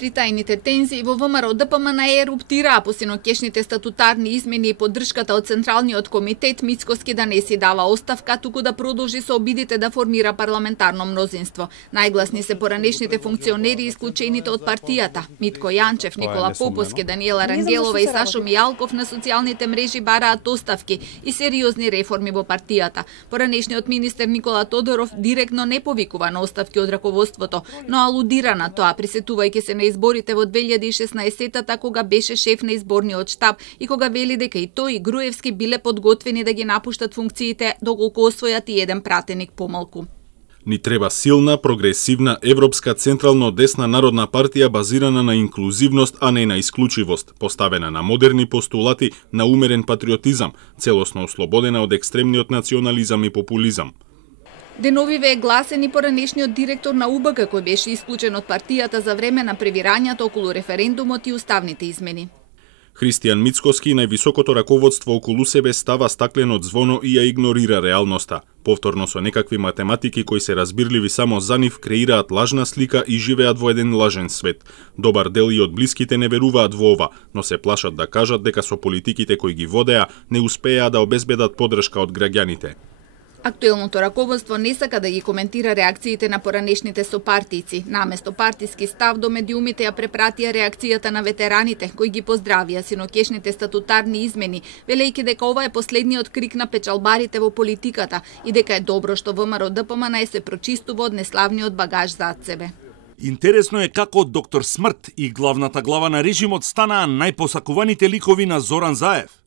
Притајните тензии во ВМРО ДПМН еруптираа по синокешните статутарни измени и поддршката од Централниот комитет Мицкоски да не си дава оставка, туку да продолжи со обидите да формира парламентарно мнозинство. Најгласни се поранешните функционери исклучените од партијата. Митко Јанчев, Никола Поповски, Даниела Рангелова и Сашо Мијалков на социјалните мрежи бараат оставки и сериозни реформи во партијата. Поранешниот министер Никола Тодоров директно не повикува на оставки од раководството, но алудира на тоа, присетувајќи се на изборите во 2016-та кога беше шеф на изборниот штаб и кога вели дека и тој и Груевски биле подготвени да ги напуштат функциите доколку освојат и еден пратеник помалку. Ни треба силна, прогресивна, европска централно десна народна партија базирана на инклузивност, а не на исклучивост, поставена на модерни постулати, на умерен патриотизам, целосно ослободена од екстремниот национализам и популизам. Деновиве е гласен и поранешниот директор на УБК кој беше исклучен од партијата за време на превирањата околу референдумот и уставните измени. Христијан Мицкоски највисокото раководство околу себе става стаклено звоно и ја игнорира реалноста. Повторно со некакви математики кои се разбирливи само за нив креираат лажна слика и живеат во еден лажен свет. Добар дел и од блиските не веруваат во ова, но се плашат да кажат дека со политиките кои ги водеа не успеа да обезбедат поддршка од граѓаните. Актуелното раководство не сака да ги коментира реакциите на поранешните сопартици. Наместо партиски став до медиумите ја препратија реакцијата на ветераните, кои ги поздравија синокешните статутарни измени, велејќи дека ова е последниот крик на печалбарите во политиката и дека е добро што ВМРО ДПМН се прочистува од неславниот багаж зад себе. Интересно е како доктор Смрт и главната глава на режимот станаа најпосакуваните ликови на Зоран Заев.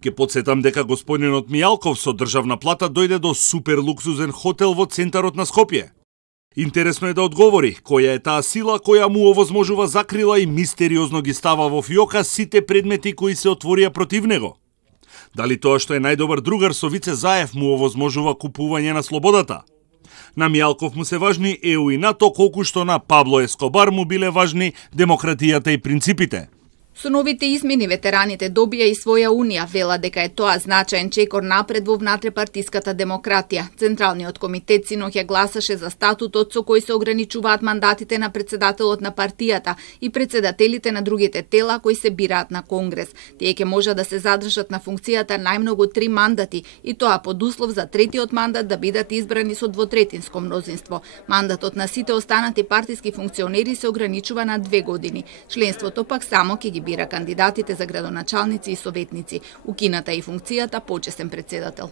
Ке подсетам дека господинот Мијалков со државна плата дојде до супер луксузен хотел во центарот на Скопје. Интересно е да одговори која е таа сила која му овозможува закрила и мистериозно ги става во фиока сите предмети кои се отворија против него. Дали тоа што е најдобар другар со Вице Заев му овозможува купување на слободата? На Мијалков му се важни ЕУ и НАТО колку што на Пабло Ескобар му биле важни демократијата и принципите. Со новите измени ветераните добија и своја унија, вела дека е тоа значаен чекор напред во внатрепартиската демократија. Централниот комитет синоќа гласаше за статутот со кој се ограничуваат мандатите на председателот на партијата и председателите на другите тела кои се бираат на Конгрес. Тие ќе можат да се задржат на функцијата најмногу 3 мандати и тоа под услов за третиот мандат да бидат избрани со двотретинско мнозинство. Мандатот на сите останати партиски функционери се ограничува на 2 години. Членството пак само ќе ги бира кандидатите за градоначалници и советници. Укината и функцијата почесен председател.